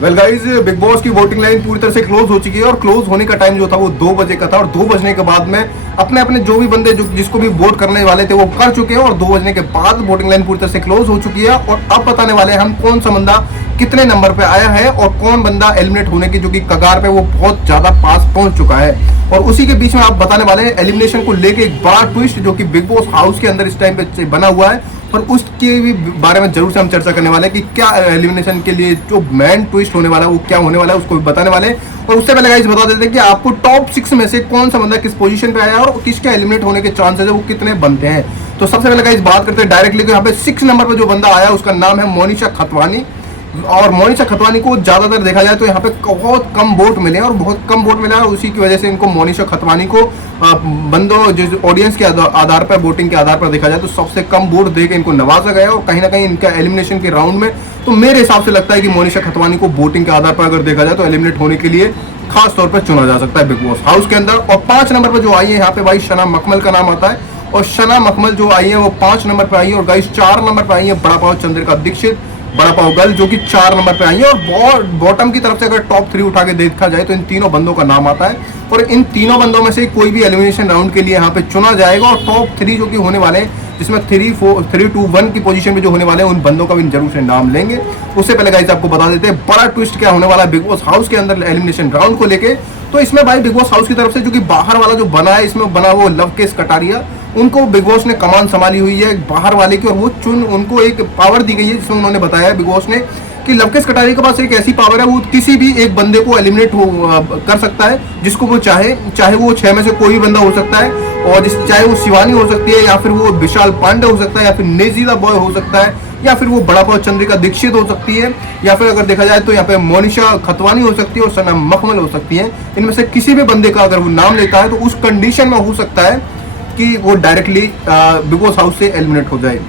Well guys, big boss की voting line पूरी तरह से क्लोज हो चुकी है और क्लोज होने का टाइम जो था वो 2 बजे का था और 2 बजने के बाद में अपने अपने जो भी बंदे जो जिसको भी वोट करने वाले थे वो कर चुके हैं और 2 बजने के बाद वोटिंग लाइन पूरी तरह से क्लोज हो चुकी है। और अब बताने वाले हैं हम कौन सा बंदा कितने नंबर पे आया है और कौन बंदा एलिमिनेट होने की जो कि कगार पे वो बहुत ज्यादा पास पहुंच चुका है। और उसी के बीच में आप बताने वाले हैं एलिमिनेशन को लेके एक बड़ा ट्विस्ट जो कि बिग बॉस हाउस के अंदर इस टाइम पे बना हुआ है और उसके भी बारे में जरूर से हम चर्चा करने वाले हैं कि क्या एलिमिनेशन के लिए जो मेन ट्विस्ट होने वाला है वो क्या होने वाला है, उसको भी बताने वाले हैं। और उससे पहले गाइस बता देते हैं कि आपको टॉप 6 में से कौन सा बंदा किस पोजीशन पे आया है और किसके एलिमिनेट होने के चांसेस है वो कितने बनते हैं। तो सबसे पहले गाइस बात करते हैं डायरेक्टली, तो यहाँ पे 6 नंबर पे जो बंदा आया उसका नाम है मोनिशा खतवानी। और मोनिशा खतवानी को ज्यादातर देखा जाए तो यहाँ पे बहुत कम वोट मिले और बहुत कम वोट मिला और उसी की वजह से इनको मोनिशा खतवानी को बंदों जो ऑडियंस के आधार पर वोटिंग के आधार पर देखा जाए तो सबसे कम वोट देकर इनको नवाजा गया और कहीं ना कहीं इनका एलिमिनेशन के राउंड में तो मेरे हिसाब से लगता है कि मोनिशा खतवानी को वोटिंग के आधार पर अगर देखा जाए तो एलिमिनेट होने के लिए खास तौर पर चुना जा सकता है बिग बॉस हाउस के अंदर। और 5 नंबर पर जो आई है यहाँ पे भाई शना मखमल का नाम आता है और शना मखमल जो आई है वो 5 नंबर पर आई है। और गाइस 4 नंबर पर आई है बड़ा पाव चंद्रिका दीक्षित, बड़ा पाव गर्ल जो कि 4 नंबर पे आई है। और बॉटम की तरफ से अगर टॉप 3 उठा के देखा जाए तो इन तीनों बंदों का नाम आता है और इन तीनों बंदों में से कोई भी एलिमिनेशन राउंड के लिए यहाँ पे चुना जाएगा। और टॉप 3 जो कि होने वाले हैं जिसमें 3, 4, 3, 2, 1 की पोजीशन पे जो होने वाले हैं उन बंदों का भी जरूर से नाम लेंगे। उससे पहले गाइस आपको बता देते हैं बड़ा ट्विस्ट क्या होने वाला है बिग बॉस हाउस के अंदर एलिमिनेशन राउंड को लेके। तो इसमें भाई बिग बॉस हाउस की तरफ से जो कि बाहर वाला जो बना है इसमें बना वो लवकेश कटारिया, उनको बिग बॉस ने कमान संभाली हुई है बाहर वाले की और वो उनको एक पावर दी गई है जिसमें उन्होंने बताया बिग बॉस ने कि लवकेश कटारिया के पास एक ऐसी पावर है वो किसी भी एक बंदे को एलिमिनेट कर सकता है जिसको वो चाहे वो 6 में से कोई भी बंदा हो सकता है और चाहे वो शिवानी हो सकती है या फिर वो विशाल पांडे हो सकता है या फिर नेजीदा बॉय हो सकता है या फिर वो बड़ा पाव चंद्रिका दीक्षित हो सकती है या फिर अगर देखा जाए तो यहाँ पे मोनिशा खतवानी हो सकती है और सना मखमल हो सकती है। इनमें से किसी भी बंदे का अगर वो नाम लेता है तो उस कंडीशन में हो सकता है कि वो डायरेक्टली बिग बॉस हाउस से एलिमिनेट हो जाए।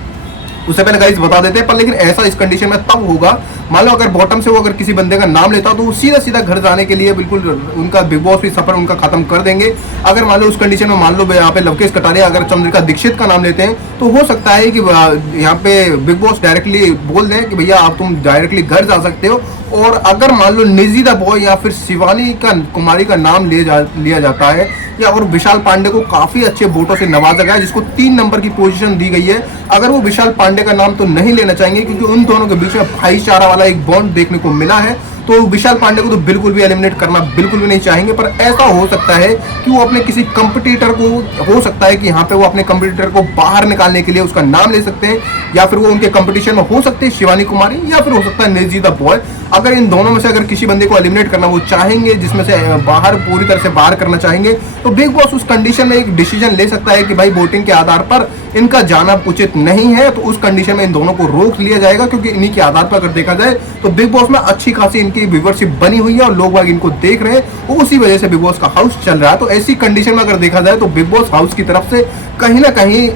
उससे पहले गाइस बता देते हैं पर लेकिन ऐसा इस कंडीशन में तब होगा मान लो अगर बॉटम से वो अगर किसी बंदे का नाम लेता तो वो सीधा सीधा घर जाने के लिए बिल्कुल उनका बिग बॉस भी सफर उनका खत्म कर देंगे। अगर मान लो उस कंडीशन में मान लो यहाँ पे लवकेश कटारिया अगर चंद्रिका दीक्षित का नाम लेते हैं तो हो सकता है कि यहाँ पे बिग बॉस डायरेक्टली बोल दें कि भैया आप तुम डायरेक्टली घर जा सकते हो। और अगर मान लो निजीदा बॉय या फिर शिवानी कुमारी का नाम लिया जाता है या और विशाल पांडे को काफी अच्छे वोटों से नवाजा गया जिसको 3 नंबर की पोजीशन दी गई है, अगर वो विशाल पांडे का नाम तो नहीं लेना चाहेंगे क्योंकि उन दोनों के बीच में भाईचारा वाला एक बॉन्ड देखने को मिला है तो विशाल पांडे को तो बिल्कुल भी एलिमिनेट करना बिल्कुल भी नहीं चाहेंगे। पर ऐसा हो सकता है कि वो अपने किसी कंपटीटर को हो सकता है कि यहाँ पे वो अपने कंपटीटर को बाहर निकालने के लिए उसका नाम ले सकते हैं या फिर वो उनके कंपटीशन में हो सकते हैं शिवानी कुमारी या फिर हो सकता है नेजीदा बॉय। अगर इन दोनों में से अगर किसी बंदे को एलिमिनेट करना वो चाहेंगे जिसमें से बाहर पूरी तरह से बाहर करना चाहेंगे तो बिग बॉस उस कंडीशन में एक डिसीजन ले सकता है कि भाई वोटिंग के आधार पर इनका जाना उचित नहीं है तो उस कंडीशन में इन दोनों को रोक लिया जाएगा क्योंकि इन्हीं के आधार पर अगर देखा जाए तो बिग बॉस में अच्छी खासी इनकी व्यूवरशिप बनी हुई है और लोग बाग इनको देख रहे हैं उसी वजह से बिग बॉस का हाउस चल रहा है। तो ऐसी कंडीशन में अगर देखा जाए तो बिग बॉस हाउस की तरफ से कहीं ना कहीं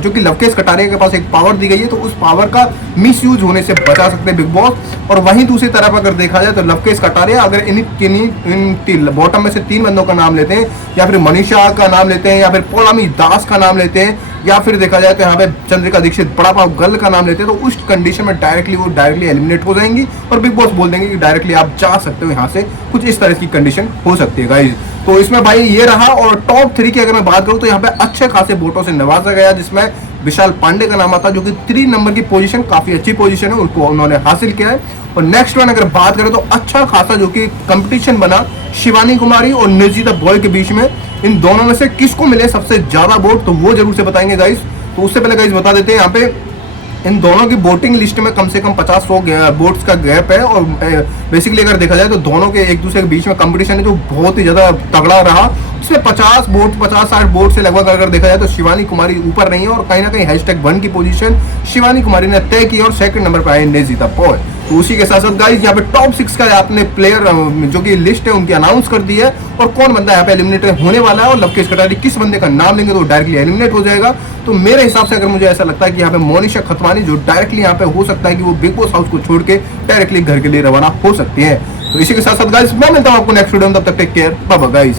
जो कि लवकेश कटारिया के पास एक पावर दी गई है तो उस पावर का मिसयूज होने से बचा सकते हैं बिग बॉस। और वहीं दूसरी तरफ अगर देखा जाए तो लवकेश कटारिया अगर इन बॉटम में से 3 बंदों का नाम लेते हैं या फिर मनीषा का नाम लेते हैं या फिर पौलामी दास का नाम लेते हैं या फिर देखा जाए तो यहाँ पे चंद्रिका दीक्षित बड़ा पाव गर्ल का नाम लेते हैं तो उस कंडीशन में डायरेक्टली एलिमिनेट हो जाएंगी और बिग बॉस बोल देंगे कि डायरेक्टली आप जा सकते हो यहाँ से। कुछ इस तरह की कंडीशन हो सकती है गाइज। तो इसमें भाई ये रहा। और टॉप 3 की अगर मैं बात करूँ तो यहाँ पे अच्छे खासे वोटों से नवाजा गया जिसमें विशाल पांडे का नाम आता है जो कि 3 नंबर की पोजीशन काफी अच्छी पोजीशन है उनको उन्होंने हासिल किया है। और नेक्स्ट वन अगर बात करें तो अच्छा खासा जो कि कंपटीशन बना शिवानी कुमारी और निर्जिता बॉय के बीच में, इन दोनों में से किसको मिले सबसे ज्यादा वोट तो वो जरूर से बताएंगे गाइस। तो उससे पहले गाइस बता देते हैं यहाँ पे इन दोनों की वोटिंग लिस्ट में कम से कम 50-100 वोट्स का गैप है और बेसिकली अगर देखा जाए तो दोनों के एक दूसरे के बीच में कंपटीशन है जो बहुत ही ज्यादा तगड़ा रहा। इसमें 50-60 वोट से लगभग अगर देखा जाए तो शिवानी कुमारी ऊपर नहीं है और कहीं ना कहीं #1 की पोजीशन शिवानी कुमारी ने तय की और सेकंड नंबर पर आए नेजीदा बॉय। तो उसी के साथ साथ गाइस यहाँ पे टॉप 6 का आपने प्लेयर जो कि लिस्ट है उनकी अनाउंस कर दी है और कौन बंदा यहाँ पे एलिमिनेट होने वाला है और लवकेश कटारिया किस बंदे का नाम लेंगे तो डायरेक्टली एलिमिनेट हो जाएगा। तो मेरे हिसाब से अगर मुझे ऐसा लगता है कि यहाँ पे मोनिशा खतवानी जो डायरेक्टली यहाँ पे हो सकता है कि वो बिग बॉस हाउस को छोड़ के डायरेक्टली घर के लिए रवाना हो सकती है। तो इसी के साथ साथ गाइस मैं मिलता हूँ आपको नेक्स्ट वीडियो में, तब तक take care, bye bye guys.